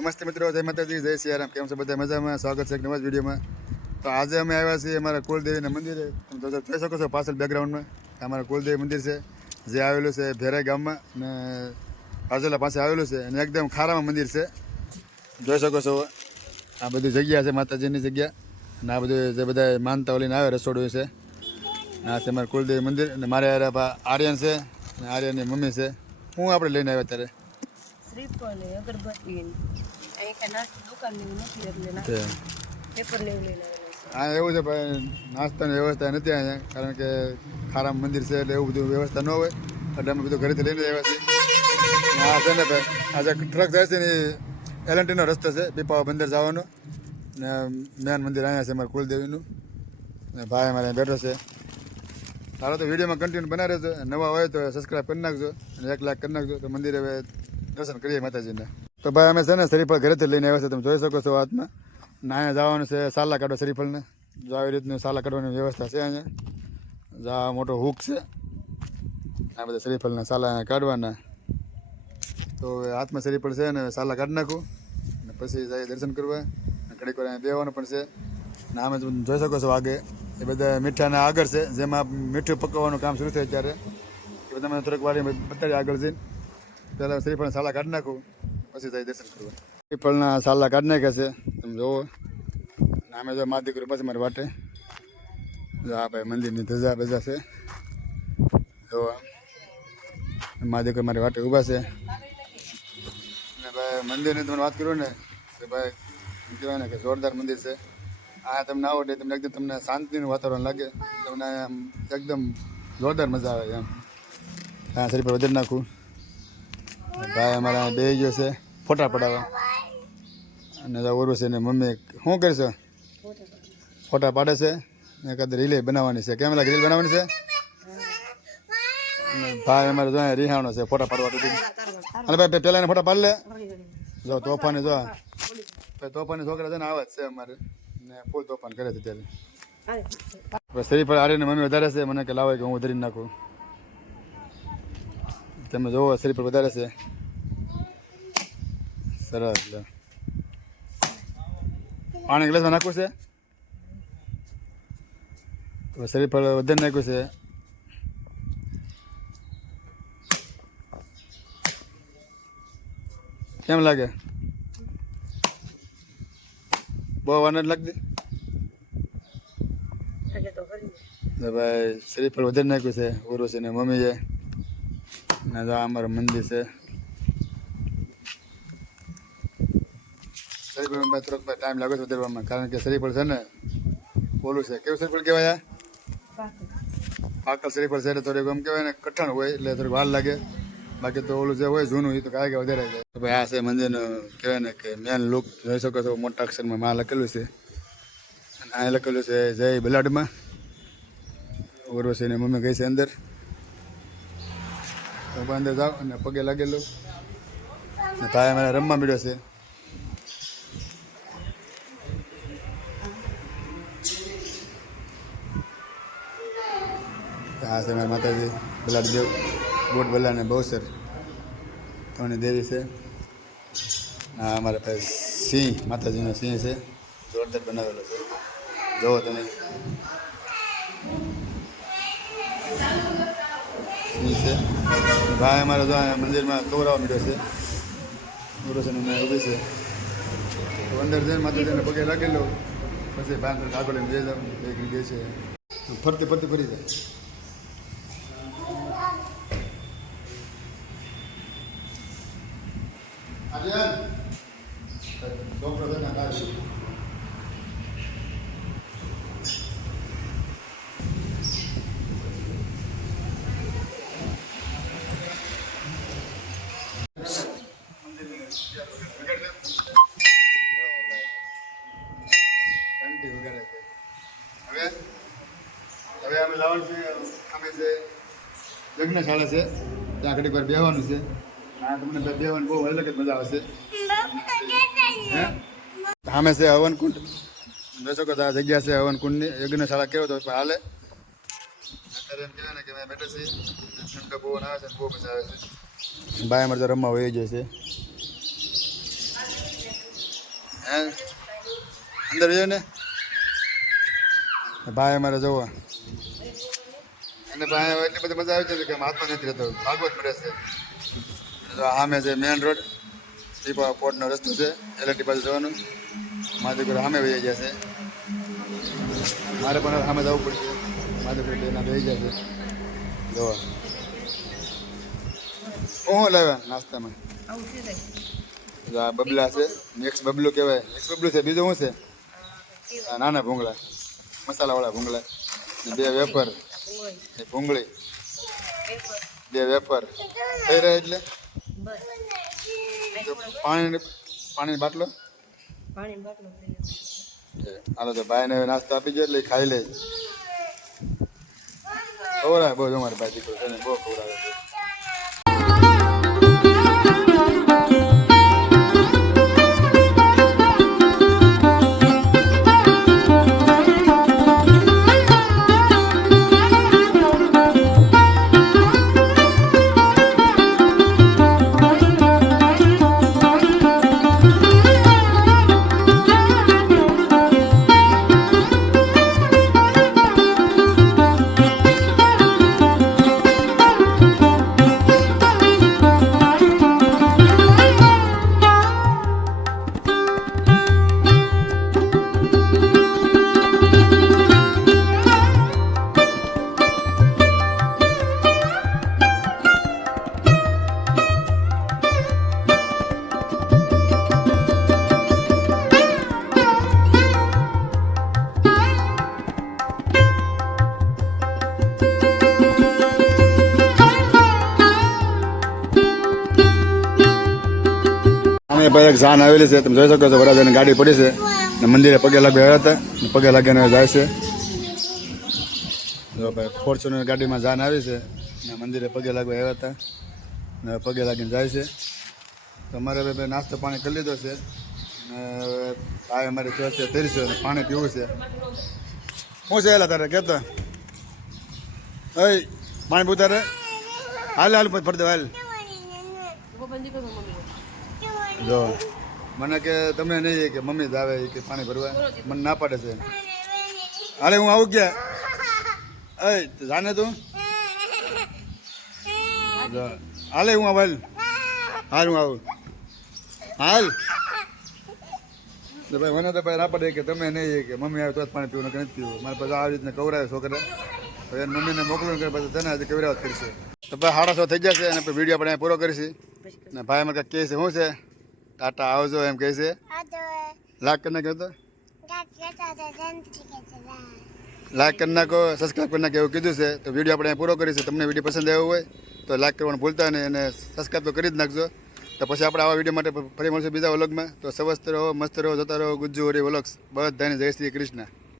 નમસ્તે મિત્રો, જય માતાજી, જય સિયારામ. કેમ છો બધા? મજામાં? સ્વાગત છે એક નવા જ વિડીયોમાં. તો આજે અમે આવ્યા છીએ અમારા કુલદેવીના મંદિરે. તમે જોઈ શકો છો પાછળ બેકગ્રાઉન્ડમાં અમારા કુલદેવી મંદિર છે, જે આવેલું છે ભેરાઈ ગામમાં અને રાજલા પાસે આવેલું છે અને એકદમ ખારામાં મંદિર છે. જોઈ શકો છો આ બધી જગ્યા છે માતાજીની જગ્યા, અને આ બધું જે બધા માનતા લઈને આવે રસોડું છે. આ છે અમારા કુલદેવી મંદિર અને મારે આર્યન છે અને આર્યનની મમ્મી છે. હું આપણે લઈને આવ્યા ત્યારે શ્રીફળ અગરબત્તી હા એવું છે ભાઈ, નાસ્તાની વ્યવસ્થા નથી અહીંયા, કારણ કે ખારામ મંદિર છે એટલે એવું બધું વ્યવસ્થા ન હોય, એટલે અમે બધું ઘરેથી લઈને આવ્યા છીએ. આ છે ને ભાઈ, આ જે ટ્રક જાય છે ને એલએનટીનો રસ્તો છે પીપાવા બંદર જવાનો, ને મેન મંદિર અહીંયા છે અમારા કુલદેવીનું. ને ભાઈ અમારે બેઠો છે. સારો તો વિડીયોમાં કન્ટિન્યુ બનાવી રહેજો, નવા હોય તો સબસ્ક્રાઈબ કરી નાખજો અને 1 લાખ કરી નાખજો. તો મંદિરે હવે દર્શન કરીએ માતાજીને. તો ભાઈ અમે છે ને શ્રીફળ ઘરેથી લઈને આવ્યા છે, તમે જોઈ શકો છો હાથમાં. ને અહીંયા જવાનું છે સાલા કાઢો શ્રીફળને. જો આવી રીતનું સાલા કાઢવાની વ્યવસ્થા છે અહીંયા. જો આ મોટો હુક છે, આ બધા શ્રીફળના સાલા કાઢવાના. તો હાથમાં શ્રીફળ છે ને સાલા કાઢી નાખું અને પછી જાય દર્શન કરવા. ઘડીક વાર અહીંયા બેવાનું પણ છે. ને આમે તમે જોઈ શકો છો આગે એ બધા મીઠાના આગળ છે, જેમાં મીઠું પકવવાનું કામ શરૂ થાય ત્યારે એ બધા મને થોડીક વાર બતાવી આગળ જઈને પહેલાં શ્રીફળના સાલા કાઢી નાખું, પછી જાય દર્શન કરવા. શ્રીફળના સાલા કાઢી નાખ્યા છે, તમે જોવો. આમે જો મા દીકરો પછી મારી વાટે જો આ ભાઈ મંદિરની ધજા બજા છે, જો મા દીકરો મારી વાટે ઊભા છે. અને ભાઈ મંદિરની તમને વાત કરું ને કે ભાઈ કહેવાય ને કે જોરદાર મંદિર છે. આ તમને આવો એટલે તમને એકદમ તમને શાંતિનું વાતાવરણ લાગે, તમને એકદમ જોરદાર મજા આવે એમ. હા શ્રીફળ વધારી નાખું. ભાઈ અમારા બે ગયો છે ફોટા પડાવવા, અને ઓરું છે ને મમ્મી શું કરશો? ફોટા પાડે છે. એકાદ રીલ બનાવવાની છે. કેમ લાગે રીલ બનાવવાની છે? ભાઈ અમારે જો રિહાણો છે ફોટા પાડવા. અને ભાઈ પેલા એને ફોટા પાડી લે. જો તોફાની જો તોફાની છોકરા છે ને આવા જ છે અમારે, ને ફૂલ તોફાન કરે છે ત્યારે. શ્રીફળ આર્યને મમ્મી વધારે છે, મને કે લાવે કે હું વધારી નાખું. તમે જોવો શ્રીફળ વધારે છે, સરસ. પાણી ગ્લાસમાં નાખવું છે તો શ્રીફળ વધારે નાખ્યું છે. કેમ લાગે? બહુ વાર નથી લાગતી? ભાઈ શ્રીફળ વધારે નાખ્યું છે ઉર્વશી ને મમ્મીએ. ને જો અમારું મંદિર છે. શ્રીફળમાં થોડોક ટાઈમ લાગે છે વધારવામાં, કારણ કે શ્રીફળ છે ને ઓલું છે, કેવું શ્રીફળ કહેવાય? પાકલ શ્રીફળ છે એટલે થોડીક એમ કહેવાય ને કઠણ હોય એટલે થોડીક વાર લાગે. બાકી તો ઓલું જે હોય જૂનું એ તો કાંઈ કે વધારે જાય. ભાઈ આ છે મંદિરનું કહેવાય ને કે મેન લુક જોઈ શકો છો. મોટા અક્ષરમાં માં લખેલું છે, અને આ લખેલું છે જય બલાડમાં. ઉર્વશીને મમ્મી ગઈ છે અંદર. તો અંદર જાઓ અને પગે લાગેલું. ને ભાઈ અમારે રમવા મળ્યો છે. આ છે મારા માતાજી બલાડદેવ, બોટ બલા અને બહુસર ત્રણેય દેવી છે. આ અમારા પાસે સિંહ, માતાજીનો સિંહ છે, જોરદાર બનાવેલો છે. જુઓ તમે સિંહ છે. ભાઈ અમારે જો મંદિરમાં કવરાવા મળ્યો છે. ઉર્વશી ઊભી છે. તો અંદર જઈને માતાજીને પગે લાગેલો, પછી ભાઈ આગળ લઈને જઈ જાવ બેકરી ગઈ છે. ફરતી ફરતી ફરી જાય. છોકરો છે ને કાઢી હવે અમે લાવવાનું છે. અમે છે યજ્ઞશાળા છે, ત્યાં ઘડીક વાર બેહવાનું છે. હા તમને બેહવાની બહુ અલગ જ મજા આવશે. સામે છે હવનકુંડ, જોઈ શકો છો આ જગ્યા છે હવનકુંડની. યજ્ઞશાળા કેવો તો હાલે. અત્યારે એમ કહેવાય ને કે મેં બેઠો છે, ઠંડો પવન આવે છે, બહુ મજા આવે છે. ભાઈ અમારે તો રમવા વહી જાય છે. હે અંદર રહ્યો ને ભાઈ અમારે જોવો અને ભાઈ એટલી બધી મજા આવી છે કે હાથમાં નથી રહેતો ભાગવો જ પડે છે. તો સામે છે મેન રોડ દીપા પોર્ટનો રસ્તો છે એલટી બાજુ જવાનું મારી દીકરો સામે વહી ગયા છે મારે પણ સામે જવું પડશે મારી દીકરો એના વહી ગયા છે જોવા શું લાવ્યા નાસ્તામાં આવું શું થાય? જો આ બબલા છે મિક્સ બબલું કહેવાય મિક્સ બબલું છે બીજું શું છે આ નાના ભૂંગળા મસાલાવાળા ભૂંગળા ને 2 વેફર એ ભૂંગળી 2 વેફર થઈ રહે એટલે બસ જો પાણી બાટલો પાણી બાટલો હાલો તો ભાઈને હવે નાસ્તો આપી દો એટલે એ ખાઈ લે ખવડાવે બહુ અમારે ભાઈ દીકરો છે ને બહુ ખવડાવે છે. ભાઈ એક જાન આવેલી છે તમે જોઈ શકો છો વરાજાની ગાડી પડી છે ને મંદિરે પગે લાગવા આવ્યા હતા ને પગે લાગીને જાય છે જો ભાઈ ફોર્ચ્યુનર ગાડીમાં જાન આવી છે ને મંદિરે પગે લાગવા આવ્યા હતા ને પગે લાગીને જાય છે તો અમારે ભાઈ નાસ્તો પાણી કરી લીધો છે ને ભાઈ અમારે ચોસ છે તરીસો ને પાણી પીવું છે શું છે એલા તારે કહેતા અય પાણી પીવું તારે હાલ હાલ ફરતો હાલ જો મને કે તમે નહીં કે મમ્મી જ આવે કે પાણી ભરવા મને ના પાડે છે હાલે હું આવું ક્યાં અય જાને તું જો હાલે હું આવું હાલ હું આવું હાલ તો ભાઈ મને તો ભાઈ ના પડે કે તમે નહીં કે મમ્મી આવે તો જ પાણી પીવું નથી પીવું મારે પછી આવી રીતને કવરાવે છોકરા હવે એની મમ્મીને મોકલું કે પછી તને હજી કવરાવ કરશે તો ભાઈ 6:30 થઈ જશે અને વિડીયો આપણે પૂરો કરીશું ને ભાઈ મને કહે છે શું છે ટાટા આવજો એમ કહે છે લાઈક કરી નાખ્યો તો લાઈક કરી નાખો સબસ્ક્રાઈબ કરી નાખો એવું કીધું છે તો વિડીયો આપણે પૂરો કરીશું તમને વિડીયો પસંદ આવ્યો હોય તો લાઈક કરવાનું ભૂલતા નહીં અને સબસ્ક્રાઈબ તો કરી જ નાખજો તો પછી આપણે આવા વિડીયો માટે ફરી મળશું બીજા વ્લોગમાં તો સ્વસ્થ રહો મસ્ત રહો જોતા રહો ગુજ્જુ હોરી વ્લોગ્સ બધાને જય શ્રી કૃષ્ણ.